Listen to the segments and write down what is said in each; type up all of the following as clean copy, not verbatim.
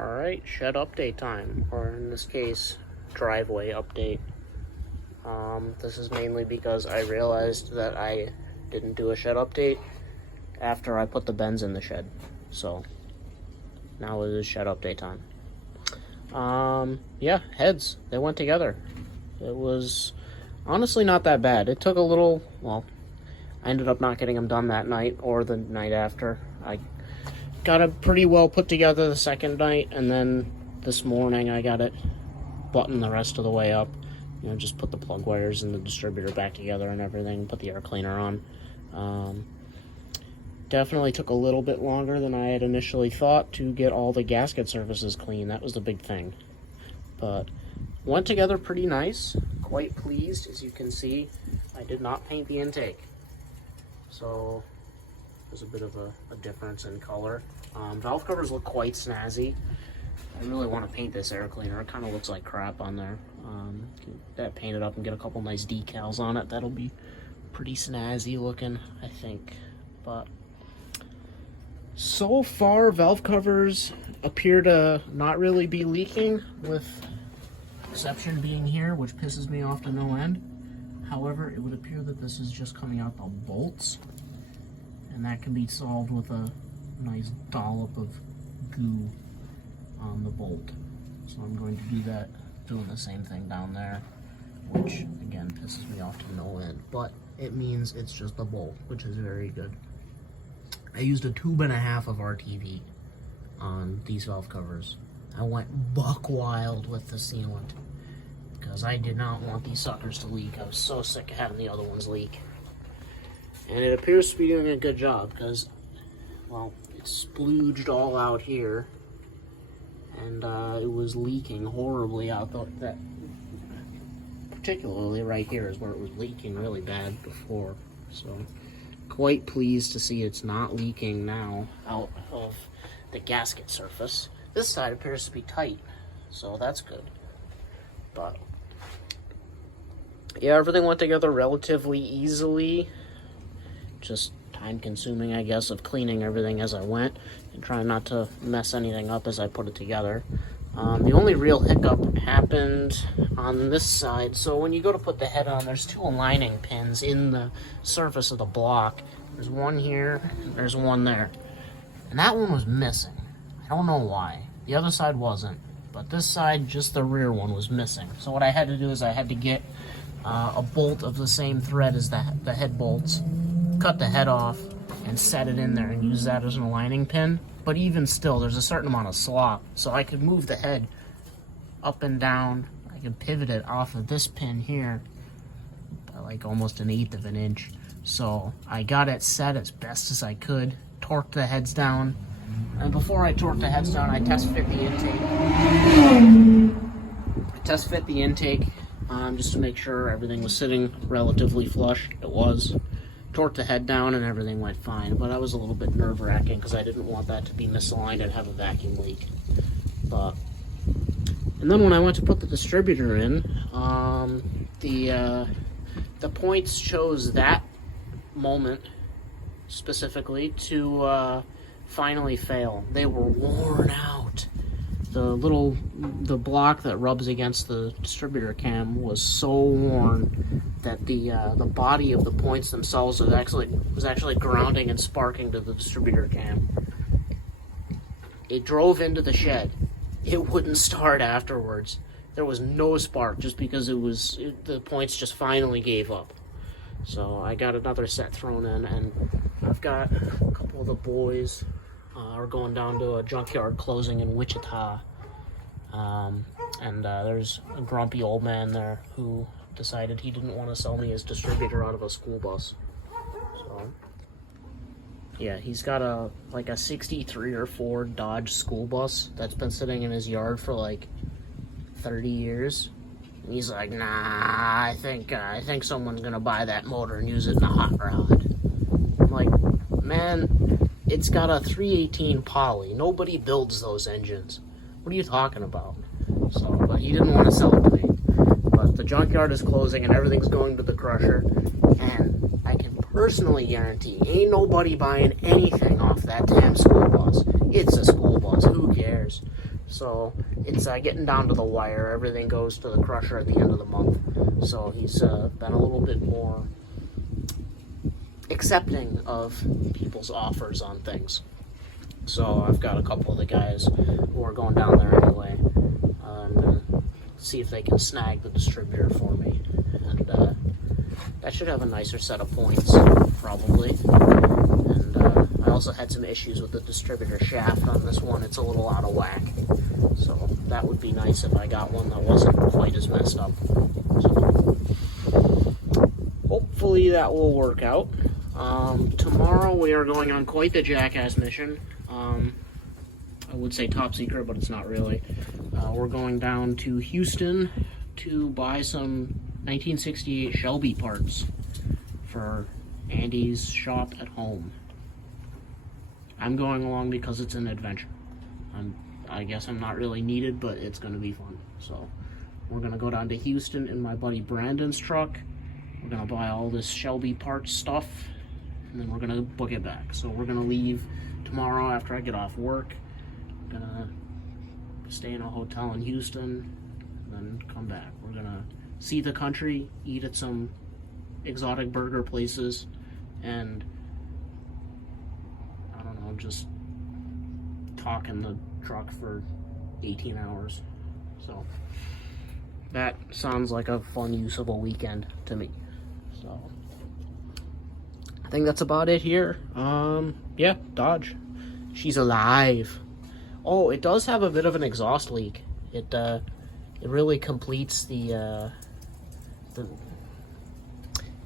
Alright, shed update time, or in this case, driveway update. This is mainly because I realized that I didn't do a shed update after I put the bends in the shed. So, now it is shed update time. Yeah, heads, they went together. It was honestly not that bad. It took a little, well, I ended up not getting them done that night or the night after. I got it pretty well put together the second night, and then this morning I got it buttoned the rest of the way up. You know, just put the plug wires and the distributor back together and everything, put the air cleaner on. Definitely took a little bit longer than I had initially thought to get all the gasket surfaces clean. That was the big thing. But went together pretty nice. Quite pleased. As you can see, I did not paint the intake. So there's a bit of a difference in color. Valve covers look quite snazzy. I really want to paint this air cleaner. It kind of looks like crap on there. Get that painted up and get a couple nice decals on it. That'll be pretty snazzy looking, I think. But so far, valve covers appear to not really be leaking, with exception being here, which pisses me off to no end. However, it would appear that this is just coming out the bolts, and that can be solved with a nice dollop of goo on the bolt. So I'm going to do that, doing the same thing down there, which again pisses me off to no end, but it means it's just a bolt, which is very good. I used a 1.5 tubes of RTV on these valve covers. I went buck wild with the sealant because I did not want these suckers to leak. I was so sick of having the other ones leak. And it appears to be doing a good job because, well, it splooged all out here, and it was leaking horribly out that, particularly right here is where it was leaking really bad before. So quite pleased to see it's not leaking now out of the gasket surface. This side appears to be tight, so that's good. But yeah, everything went together relatively easily. Just time consuming, I guess, of cleaning everything as I went and trying not to mess anything up as I put it together. The only real hiccup happened on this side. So when you go to put the head on, there's 2 aligning pins in the surface of the block. There's one here, and there's one there. And that one was missing. I don't know why. The other side wasn't. But this side, just the rear one, was missing. So what I had to do is I had to get a bolt of the same thread as the head bolts, cut the head off, and set it in there and use that as an aligning pin. But even still, there's a certain amount of slop, so I could move the head up and down. I could pivot it off of this pin here by like almost 1/8 of an inch. So I got it set as best as I could, torqued the heads down, and before I torqued the heads down, I test fit the intake. Just to make sure everything was sitting relatively flush. It was. Torqued the head down and everything went fine, but I was a little bit nerve-wracking because I didn't want that to be misaligned and have a vacuum leak. And then when I went to put the distributor in, the points chose that moment specifically to finally fail. They were worn out. The block that rubs against the distributor cam was so worn that the body of the points themselves was actually grounding and sparking to the distributor cam. It drove into the shed. It wouldn't start afterwards. There was no spark just because the points just finally gave up. So I got another set thrown in, and I've got a couple of the boys are going down to a junkyard closing in Wichita. There's a grumpy old man there who decided he didn't want to sell me his distributor out of a school bus. So yeah, he's got a 63 or 4 Dodge school bus that's been sitting in his yard for like 30 years. And he's like, nah, I think someone's gonna buy that motor and use it in a hot rod. I'm like, man, it's got a 318 poly. Nobody builds those engines. What are you talking about? So, but he didn't want to sell it to me. But the junkyard is closing and everything's going to the crusher. And I can personally guarantee ain't nobody buying anything off that damn school bus. It's a school bus. Who cares? So So it's getting down to the wire. Everything goes to the crusher at the end of the month. So he's been a little bit more accepting of people's offers on things. So I've got a couple of the guys who are going down there anyway. I'm going to see if they can snag the distributor for me. And that should have a nicer set of points, probably. And I also had some issues with the distributor shaft on this one. It's a little out of whack. So that would be nice if I got one that wasn't quite as messed up. So hopefully that will work out. Tomorrow we are going on quite the jackass mission. I would say top secret, but it's not really. We're going down to Houston to buy some 1968 Shelby parts for Andy's shop at home. I'm going along because it's an adventure. I guess I'm not really needed, but it's going to be fun. So we're going to go down to Houston in my buddy Brandon's truck. We're going to buy all this Shelby parts stuff, and then we're going to book it back. So we're going to leave tomorrow after I get off work. I'm going to stay in a hotel in Houston, and then come back. We're going to see the country, eat at some exotic burger places, and I don't know, just talk in the truck for 18 hours. So that sounds like a fun use of a weekend to me. So I think that's about it here. Yeah, Dodge. She's alive. Oh, it does have a bit of an exhaust leak. It really completes the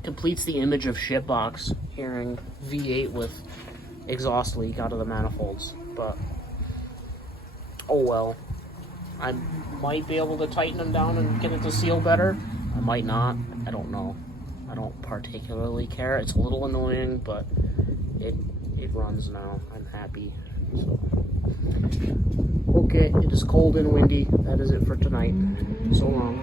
image of shitbox hearing V8 with exhaust leak out of the manifolds. But oh well. I might be able to tighten them down and get it to seal better. I might not. I don't know. I don't particularly care. It's a little annoying, but it runs now. I'm happy. So okay, it is cold and windy. That is it for tonight. So long.